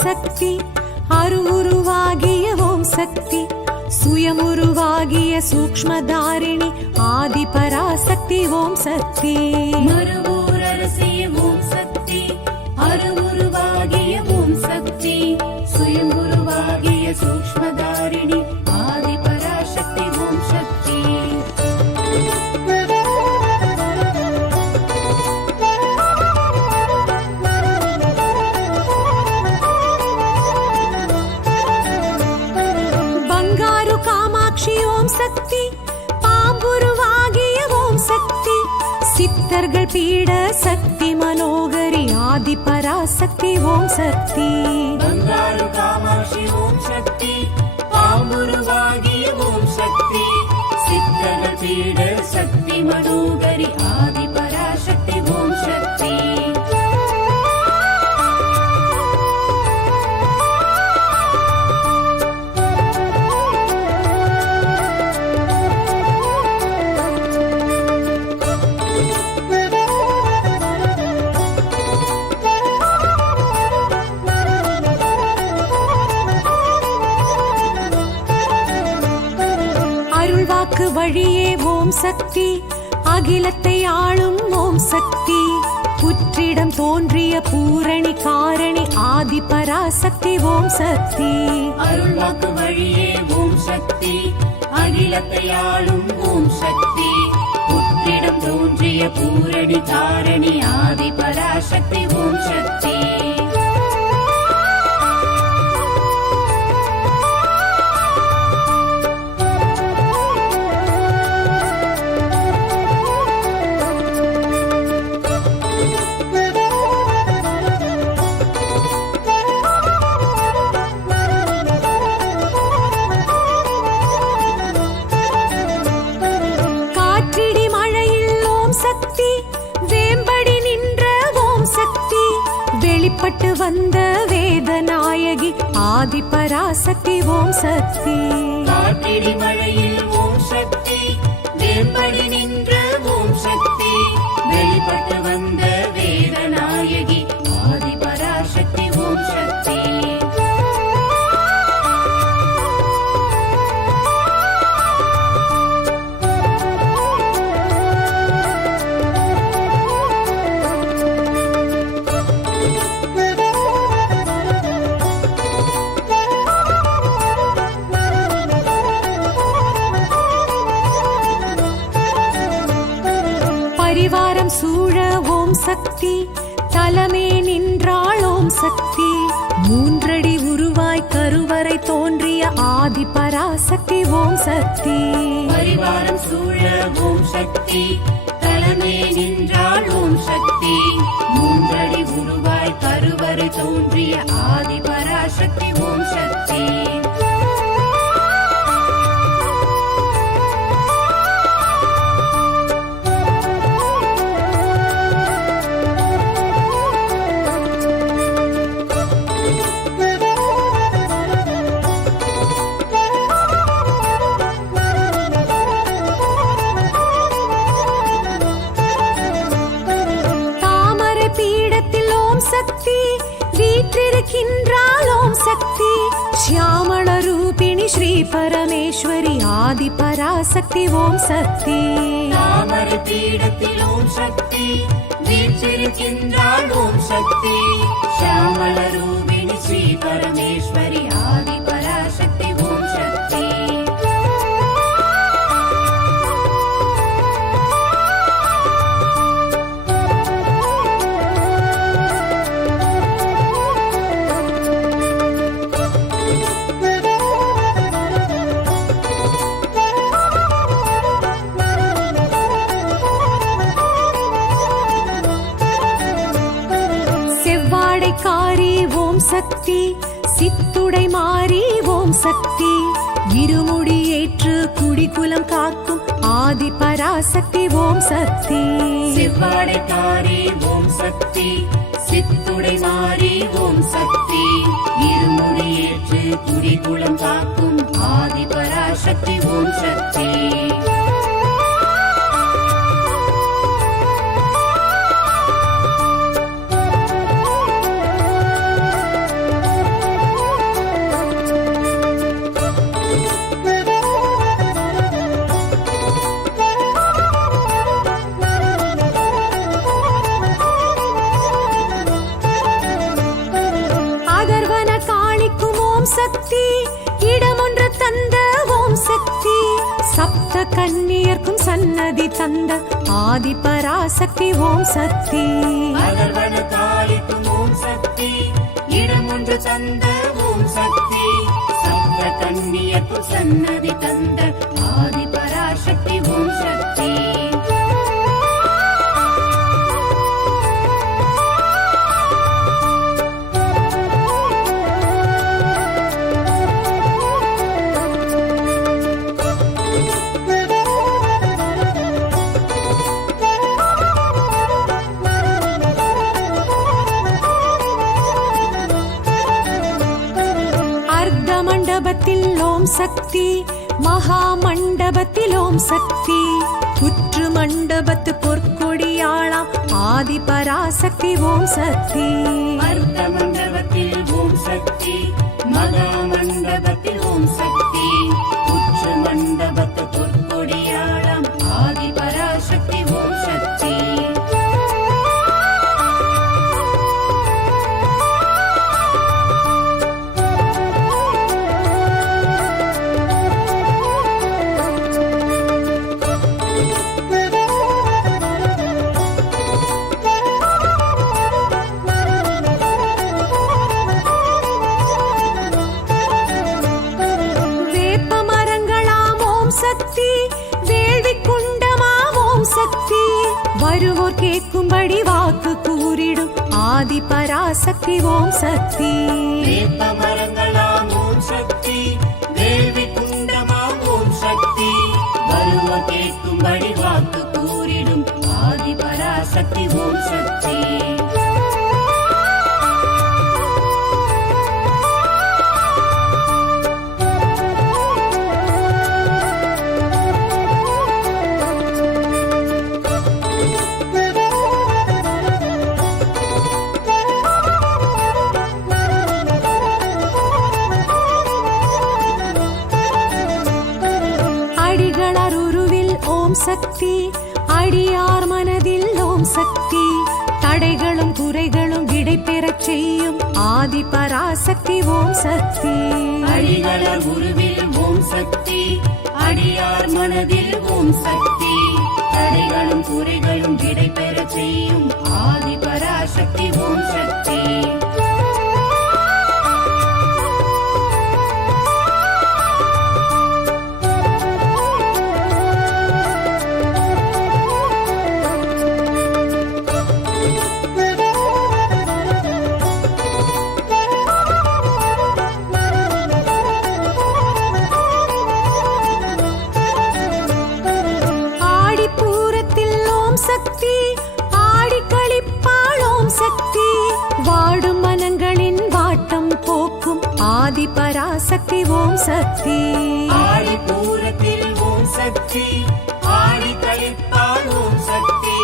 சக்தி அருவுருவாகிய ஓம் சக்தி சுயமுருவாகிய சூக்ஷ்மதாரிணி ஆதி பராசக்தி ஓம் சக்தி மருவூரரசிய ஓம் சக்தி அருவுருவாகிய ஓம் சக்தி சுயமுருவாகிய சூக்ஷ்மதாரிணி ஆதி பராசக்தி ஓம் சக்தி ஓம் சக்தி பாம்புருவாகிய ஓம் சக்தி சித்தர்கள் பீட சக்தி மனோகரி ஆதி பராசக்தி ஓம் சக்தி பங்காரு காமாட்சி ஓம் சக்தி பாம்புருவாகிய ஓம் சக்தி சித்தர்கள் பீட சக்தி மனோகரி ஆதி பராசக்தி ஓம் சக்தி வழியே ஓம் சக்தி அகிலத்தை ஆளும் ஓம் சக்தி புற்றிடம் தோன்றிய பூரணி காரணி ஆதி பராசக்தி ஓம் சக்தி அருள்வாக்கு வழியே ஓம் சக்தி அகிலத்தை ஆளும் ஓம் சக்தி புற்றிடம் தோன்றிய பூரணி காரணி ஆதி பராசக்தி ஓம் சக்தி வெளிப்பட்டு வந்த வேதநாயகி ஆதி பராசக்தி ஓம் சக்தி காற்றிடி மழையில் ஓம் சக்தி வேம்படி நின்ற ஓம் சக்தி வெளிப்பட்டு வந்த வேதநாயகி ஆதி பராசக்தி ஓம் சக்தி பரிவாரம் சூழ ஓம் சக்தி தலமே நின்றாள் ஓம் சக்தி மூன்றடி உருவாய் கருவறை தோன்றிய ஆதி பராசக்தி ஓம் சக்தி பரிவாரம் சூழ ஓம் சக்தி தலமே நின்றாள் ஓம் சக்தி மூன்றடி உருவாய் கருவறை தோன்றிய ஆதி பராசக்தி ஓம் சக்தி வீற்றிருக்கின்றாள் ஓம் சக்தி சியாமள ரூபிணி ஸ்ரீ பரமேஸ்வரி ஆதி பராசக்தி ஓம் சக்தி தாமரை பீடத்தில் ஓம் சக்தி வீற்றிருக்கின்றாள் ஓம் சக்தி சியாமள ரூபிணி ஸ்ரீ பரமேஸ்வரி ஆதி பராசக்தி ஓம் சக்தி சக்தி சித்துடை மாறி ஓம் சக்தி இருமுடி ஏற்று குடிகுலம் காக்கும் ஆதி பராசக்தி ஓம் சக்தி செவ்வாடைக்காரி ஓம் சக்தி சித்துடை மாறி ஓம் சக்தி இருமுடியேற்று குடிகுலம் காக்கும் ஆதி பராசக்தி ஓம் சக்தி சக்தி இடமொன்று தந்த ஓம் சக்தி சப்த கன்னியர்க்கும் சன்னதி தந்த ஆதி பராசக்தி ஓம் சக்தி ஓம் சக்தி இடமொன்று தந்த ஓம் சக்தி சப்த கன்னியர்க்கும் சன்னதி தந்த ஆதி பராசக்தி ஓம் சக்தி ஓம் சக்தி மகா மண்டபத்தில் ஓம் சக்தி புற்று மண்டபத்து பொற்கொடியாளாம் ஆதி பராசக்தி ஓம் சக்தி அர்த்த மண்டபத்தில் ஓம் சக்தி மகா மண்டபத்தில் ஓம் சக்தி புற்று மண்டபத்து பொற்கொடியாளாம் ஆதி பராசக்தி ஓம் சக்தி வருவோர் கேட்கும்படி வாக்கு கூறிடும் ஆதி பராசக்தி ஓம் சக்தி மரங்களாம் ஓம் சக்தி வேள்வி குண்டமாம் ஓம் சக்தி வருவோர் கேட்கும்படி வாக்கு கூறிடும் ஆதி பராசக்தி ஓம் சக்தி சக்தி அடியார் மனதில் ஓம் சக்தி தடைகளும் குறைகளும் விடை பெறச் செய்யும் ஆதி பராசக்தி ஓம் சக்தி அடிகளர் உருவில் ஓம் சக்தி அடியார் மனதில் ஓம் சக்தி தடைகளும் குறைகளும் விடை பெறச் செய்யும் ஆதி பராசக்தி ஓம் சக்தி சக்தி ஆடி களிப்பாள் ஓம் சக்தி வாடும் மனங்களின் வாட்டம் போக்கும் ஆதி பராசக்தி ஓம் சக்தி ஆடி பூரத்தில் ஓம் சக்தி ஆடி களிப்பாள் ஓம் சக்தி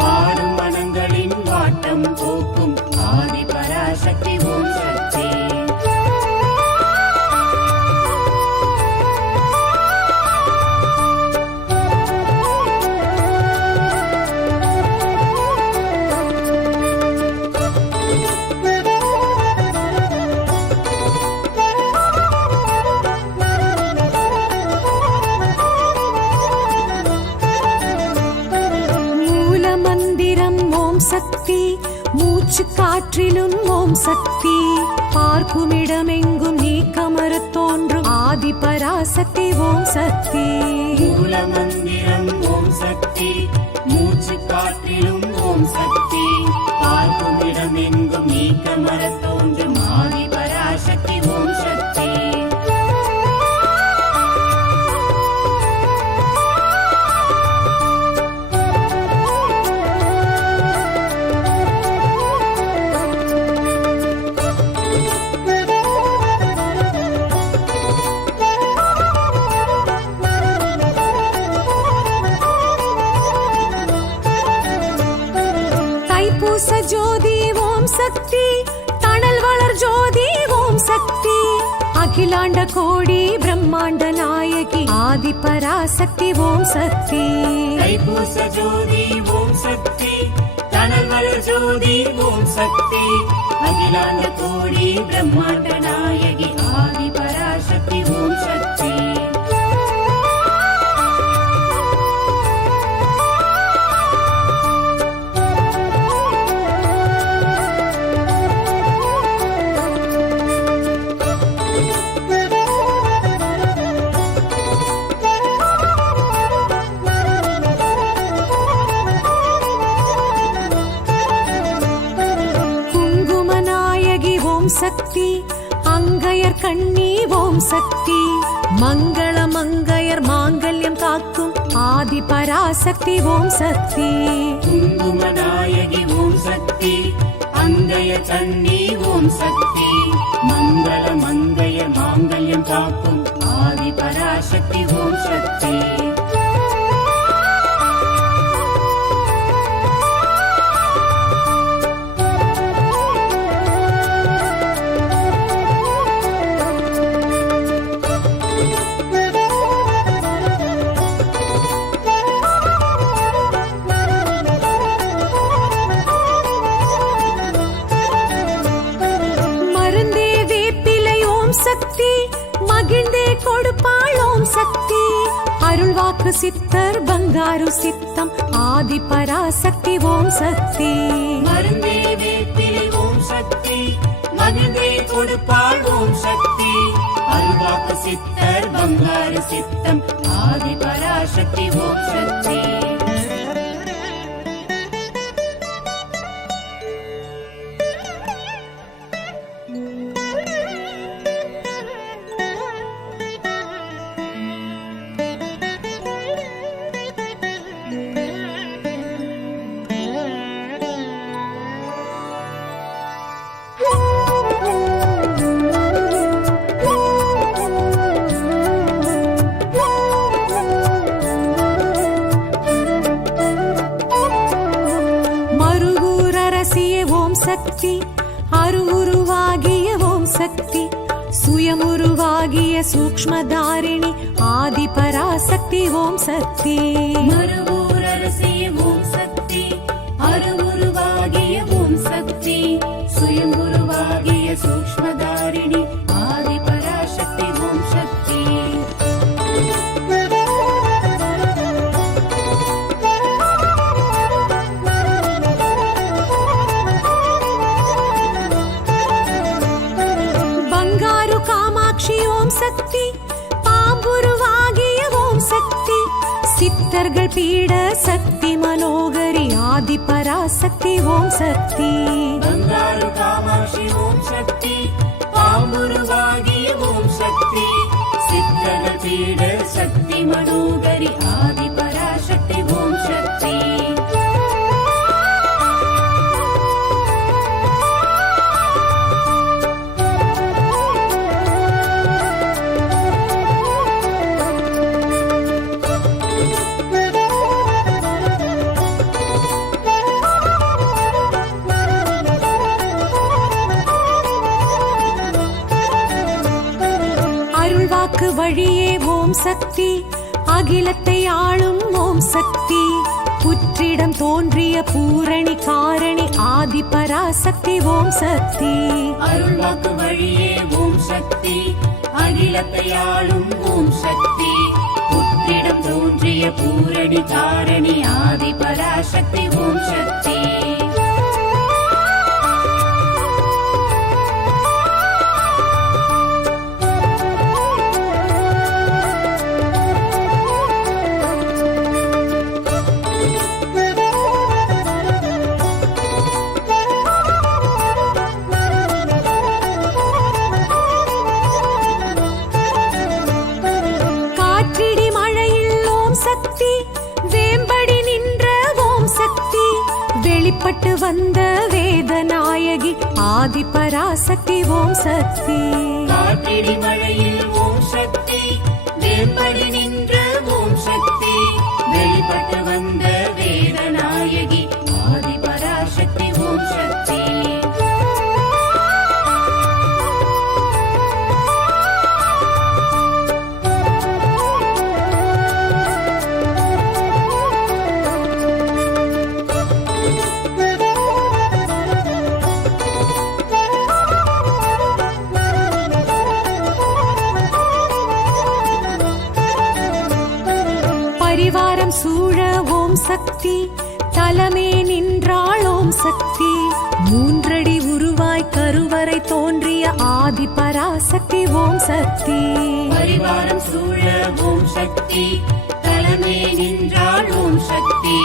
வாடும் மனங்களின் வாட்டம் போக்கும் ஆதி பராசக்தி ஓம் சக்தி சக்தி மூச்சு காற்றிலும் ஓம் சக்தி பார்க்குமிடமெங்கும் நீக்கமர தோன்றும் ஆதி பராசக்தி ஓம் சக்தி மூல மந்திரம் ஓம் சக்தி மூச்சு காற்றிலும் ஓம் சக்தி பார்க்குமிடமெங்கும் நீக்கமர தோன்றும் தைப்பூச ஜோதி ஓம் சக்தி தணல் வளர் ஜோதி ஓம் சக்தி அகிலாண்ட கோடி பிரம்மாண்ட நாயகி ஆதி பராசக்தி ஓம் சக்தி தைப்பூச ஜோதி ஓம் சக்தி தணல் வளர் ஜோதி ஓம் சக்தி அகிலாண்ட கோடி பிரம்மாண்ட நாயகி ஆதி பராசக்தி ஓம் சக்தி சக்தி அங்கையர் கண்ணி ஓம் சக்தி மங்கள மங்கையர் மாங்கல்யம் காக்கும் ஆதி பராசக்தி ஓம் சக்தி குங்குமநாயகி ஓம் சக்தி அங்கையர் கண்ணி ஓம் சக்தி மங்கள மங்கையர் மாங்கல்யம் காக்கும் ஆதி பராசக்தி ஓம் சக்தி மகிழ்ந்தே கொடுப்பாள் ஓம் சக்தி அருள்வாக்கு சித்தர் பங்காரு சித்தம் ஆதி பராசக்தி ஓம் சக்தி மருந்தே வேப்பிலை ஓம் சக்தி மகிழ்ந்தே கொடுப்பாள் ஓம் சக்தி அருள்வாக்கு சித்தர் பங்காரு சித்தம் ஆதி பராசக்தி ஓம் சக்தி சக்தி அருவுருவாகிய ஓம் சக்தி சுயமுருவாகிய சூக்ஷ்மதாரிணி ஆதி பராசக்தி ஓம் சக்தி மருவூரரசிய ஓம் சக்தி அருவுருவாகிய ஓம் சக்தி சுயமுருவாகிய சூக்ஷ்மதாரிணி ஆதி பராசக்தி ஓம் சக்தி சக்தி பாம்புருவாகிய ஓம் சக்தி சித்தர்கள் பீட சக்தி மனோகரி ஆதி பராசக்தி ஓம் சக்தி பங்காரு காமாட்சி ஓம் சக்தி பாம்புருவாகிய ஓம் சக்தி சித்தர்கள் பீட சக்தி மனோகரி ஆதி பராசக்தி ஓம் சக்தி வழியே ஓம் சக்தி அகிலத்தை ஆளும் ஓம் சக்தி புற்றிடம் தோன்றிய பூரணி காரணி ஆதி பராசக்தி ஓம் சக்தி அருள்வாக்கு வழியே ஓம் சக்தி அகிலத்தை ஆளும் ஓம் சக்தி புற்றிடம் தோன்றிய பூரணி காரணி ஆதி பராசக்தி ஓம் சக்தி வெளிப்பட்டு வந்த வேதநாயகி ஆதி பராசக்தி ஓம் சக்தி காற்றிடி மழையில் ஓம் சக்தி வேம்படி நின்ற ஓம் சக்தி வெளிப்பட்டு வந்த வேதநாயகி ஆதி பராசக்தி ஓம் சக்தி தலமே நின்றாள் ஓம் சக்தி மூன்றடி உருவாய் கருவறை தோன்றிய ஆதி பராசக்தி ஓம் சக்தி பரிவாரம் சூழ ஓம் சக்தி தலமே நின்றாள் ஓம் சக்தி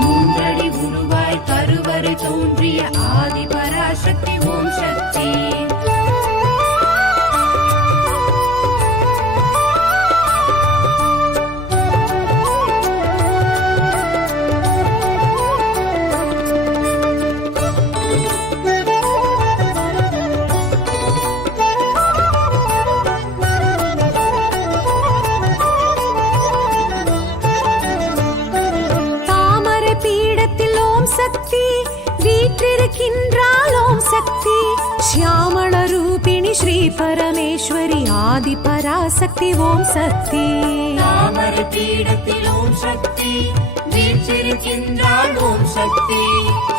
மூன்றடி உருவாய் கருவறை தோன்றிய ஆதி பராசக்தி ஓம் சக்தி சக்தி வீற்றிருக்கின்றாள் ஓம் சக்தி ஷியாமள ரூபிணி ஸ்ரீ பரமேஸ்வரி ஆதி பராசக்தி ஓம் சக்தி தாமரை பீடத்தில் ஓம் சக்தி வீற்றிருக்கின்றாள் ஓம் சக்தி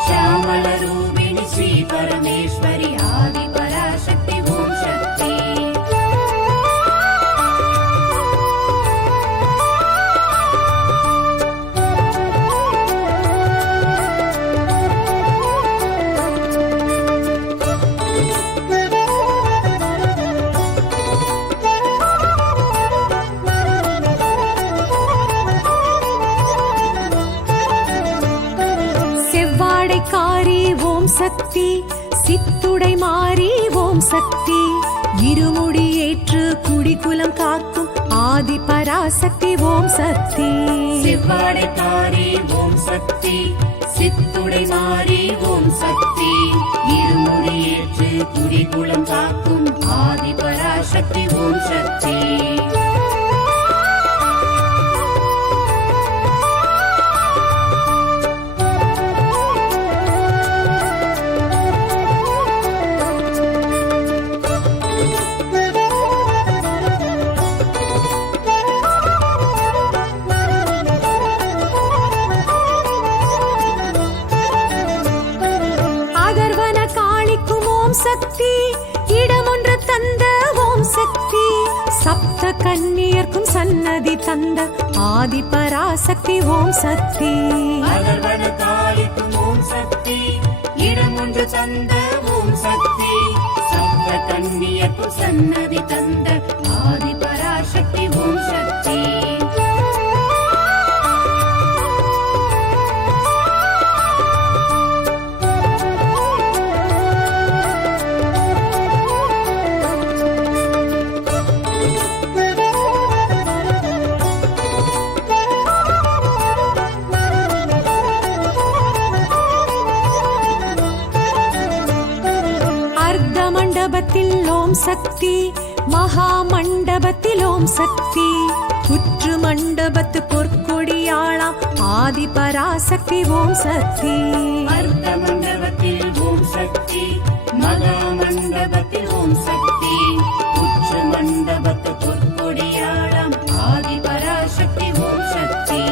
ஷியாமள ரூபிணி ஸ்ரீ பரமேஸ்வரி ஆதி பராசக்தி ஓம் சக்தி காரி ஓம் சக்தி சித்துடை மாறி ஓம் சக்தி இருமுடி ஏற்று குடிகுலம் காக்கும் ஆதி பராசக்தி ஓம் சக்தி செவ்வாடைக்காரி ஓம் சக்தி சித்துடை மாறி ஓம் சக்தி இருமுடி ஏற்று குடிகுலம் காக்கும் ஆதி பராசக்தி ஓம் சக்தி சக்தி இடமொன்று தந்த ஓம் சக்தி சப்த கன்னியர்க்கும் சன்னதி தந்த ஆதி பராசக்தி ஓம் சக்தி ஓம் சக்தி இடமொன்று தந்த ஓம் சக்தி சப்த கன்னியர்க்கும் சன்னதி தந்த ஆதி பராசக்தி ஓம் சக்தி ஓம் சக்தி மகா மண்டபத்தில் ஓம் சக்தி புற்று மண்டபத்து பொற்கொடியாளாம் ஆதி பராசக்தி ஓம் சக்தி அர்த்த மண்டபத்தில் ஓம் சக்தி மகா மண்டபத்தில் ஓம் சக்தி புற்று மண்டபத்து பொற்கொடியாளாம் ஆதி பராசக்தி ஓம் சக்தி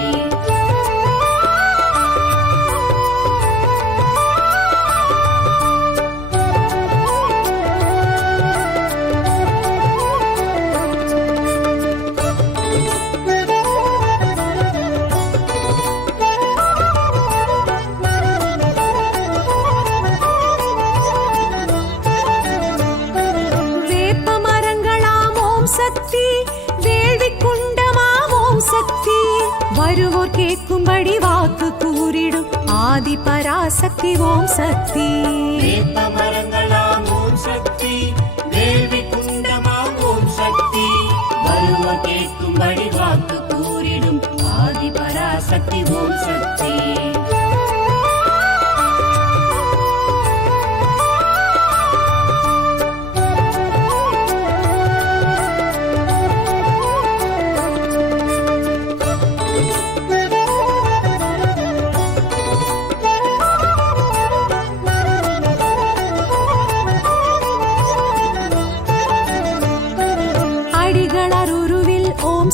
வருவோர் கேட்கும்படி வாக்கு கூறிடும் ஆதி பராசக்தி ஓம் சக்தி மரங்களாம் ஓம் சக்தி வேள்வி குண்டமாம் ஓம் சக்தி வருவோர் கேட்கும்படி வாக்கு கூறிடும் ஆதி பராசக்தி ஓம் சக்தி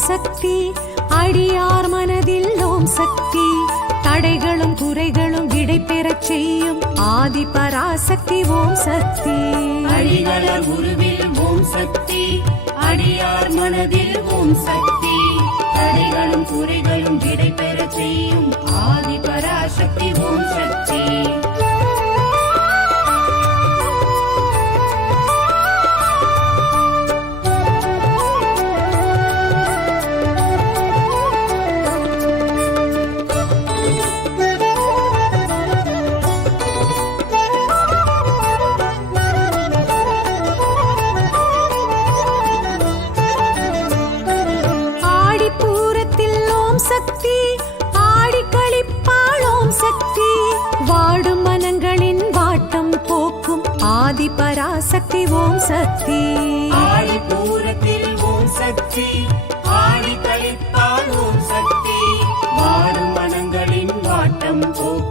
சக்தி அடியார் மனதில் ஓம் சக்தி தடைகளும் குறைகளும் விடை பெறச் செய்யும் ஆதி பராசக்தி ஓம் சக்தி அடிகள உருவில் ஓம் ஓம் சக்தி அடியார் மனதில் ஓம் சக்தி தடைகளும் குறைகளும் விடை பெறச் செய்யும் ஆதி பராசக்தி ஓம் சக்தி ஆடிப்பூரத்தில் ஓம் சக்தி ஆடி கழிப்பாள் ஓம் சக்தி வாடும் மனங்களின் வாட்டம் போக்கும் ஆதி பராசக்தி ஓம் சக்தி ஆடி பூரத்தில் ஓம் சக்தி ஆடி கழிப்பால் ஓம் சக்தி வாடும் மனங்களின் வாட்டம் போக்கும்